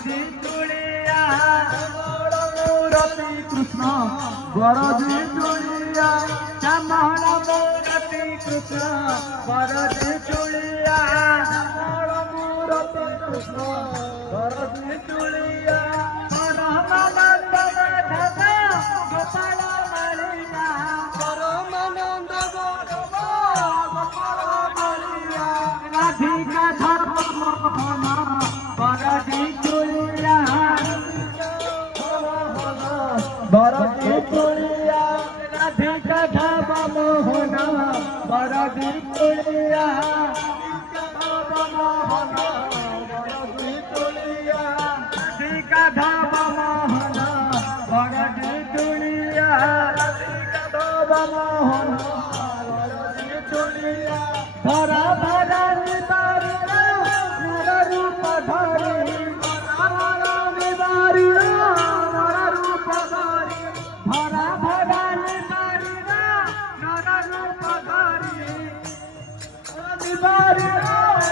ବରଦି ତୁଳିଆ ମୂରତି କୃଷ୍ଣ ବରଦି ତୁଳିଆ ଶ୍ୟାମଳ ମୂରତି କୃଷ୍ଣ ବରଦି ତୁଳିଆ ମୂରତି କୃଷ୍ଣ ବରଦି ତୁଳିଆ ପରମାନନ୍ଦ ମାଧବ ଗୋପାଳ ମାଳିଆ ପରମାନନ୍ଦ ମାଧବ ଗୋପାଳ ମାଳିଆ ରାଧିକା ଧର୍ମ ମୋହନ ବରଦି ତୁଳିଆ বরদি তুলিয়া রাধিকা ধাম মোহন বরদি তুলিয়া মোহন বরদি তুলিয়া রাধিকা ধাম মোহন বরদি তুলিয়া রাধিকা ধাম মোহন বরদি তুলিয়া ধরা ধরা নিবারি নর রূপ ধরি ধরা নিবারি নর রূপ ধরি ধরা ধরা নিবারি নর রূপ ধরি নিবারি নর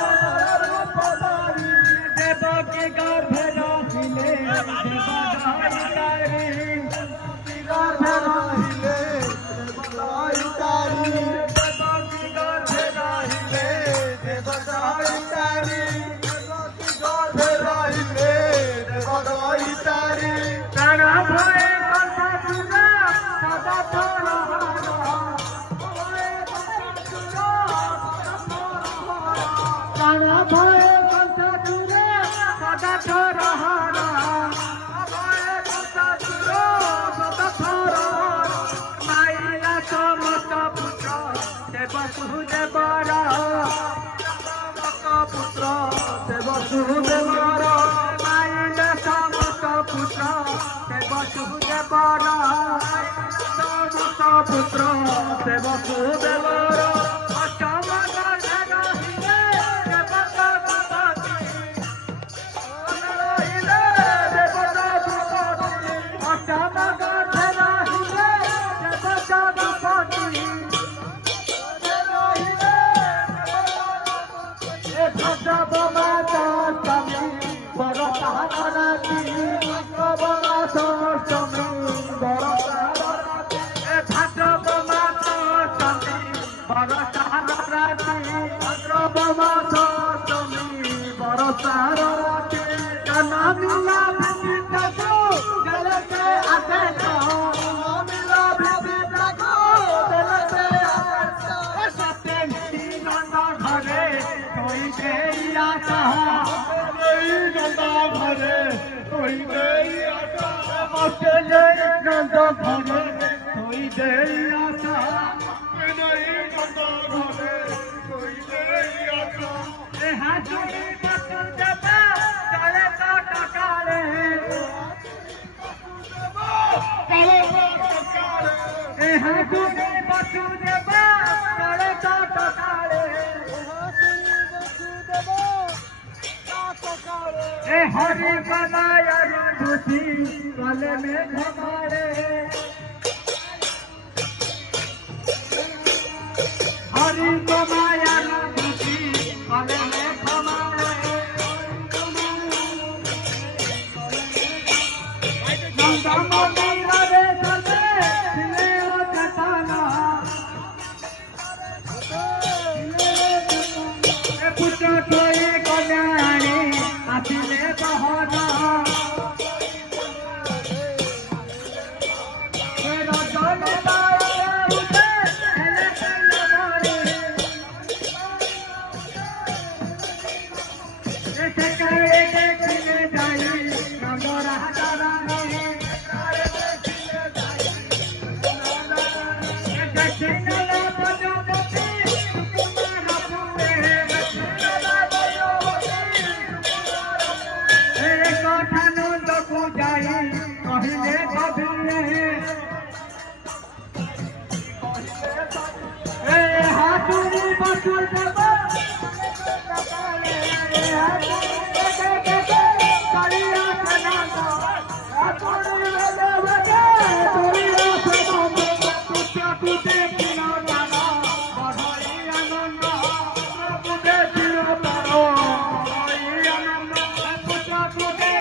রূপ ধরি দেবকী গর্ভে রহিলে দেবদারি গর্ভে রহিলে দেবদারি দেবকী গর্ভে রহিলে দেবদারি দেবকী গর্ভে রহিলে দেবদারি তারা ভয়ে কথা শুনে সদা তোরা তারা ভয়ে কথা শুনে সদা তোরা মাইয়া সমস্ত পুত্র দেব সুদেবর পুত্র দেব সুদেবর মাইয়া সমস্ত পুত্র দেব সুদেবর সমস্ত পুত্র দেব সুদেবর অষ্টম গর্ভে রহিলে দেবতা ভূপতি অষ্টম গর্ভে রহিলে দেবতা ভূপতি ভাদ্রব মাসমি বরসার রাতি ভাদ্রব মাসমি বরসার রাতি ভাদ্রব মাসমি বরসার রাতি ভাদ্রব মাসমি বরসার রাতি কানা মিলা ভিজিতাকু জলতে আসে তো মিলা ভিজিতাকু জলতে আসে সত্যি নন্দ ঘরে कोई नहीं आता नंदा घरे कोई नहीं आता अकेले नंदा घरे कोई नहीं आता नहीं नंदा घरे कोई नहीं आता ए हाथुनी बसु देवा चले तो टकाले चले तो टकाले ए हाथुनी बसु देवा चले तो टकाले ए हरि बनाया रूठी गले में घमारे हरि बनाया रूठी गले में घमारे नंदा मंदिर रे चले दिले चटाना ए पुत्र कोई कल्याणी आसिले बहना रजनी बाया उठे हेले पेले मारे ऐसे करे देखने जाई नंदरा हजारा नहीं देखने जाई देखने ला बजो बती तुम्हारा पूरे देखने ला बजो नंद को जाई कहले कबीरे ए हाथुनी बसु देव कलिया कनादा हाथुनी देव के तोरिया सब तुते किनो जाना बढ़ई आनंद तुते किनो तारो बढ़ई आनंद तुते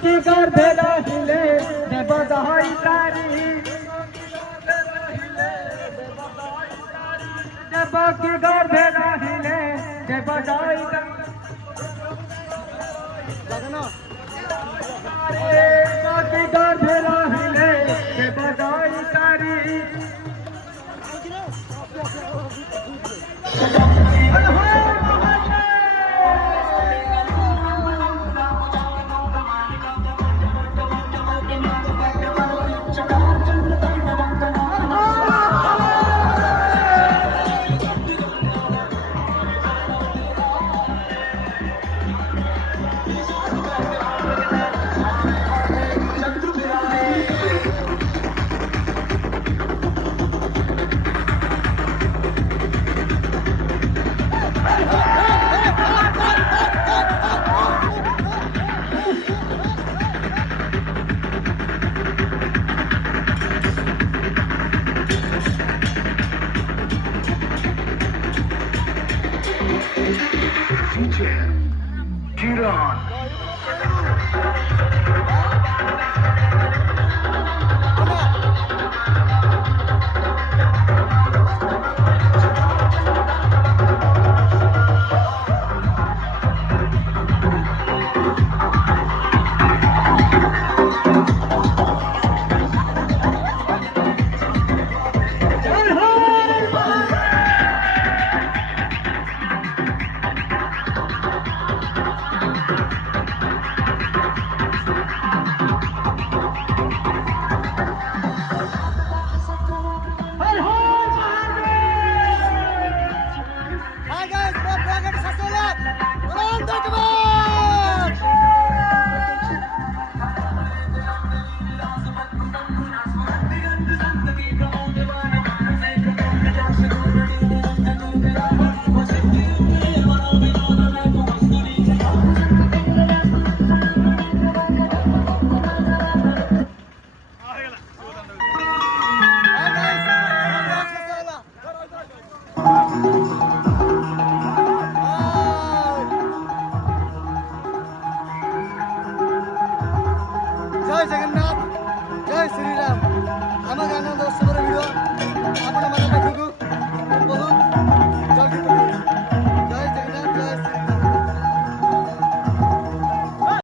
বাকি গর্ভে রহিলে দেব দহাই তারি দেবকি গর্ভে রহিলে দেব দহাই দেবকি গর্ভে রহিলে দেব দহাই তারি Giron.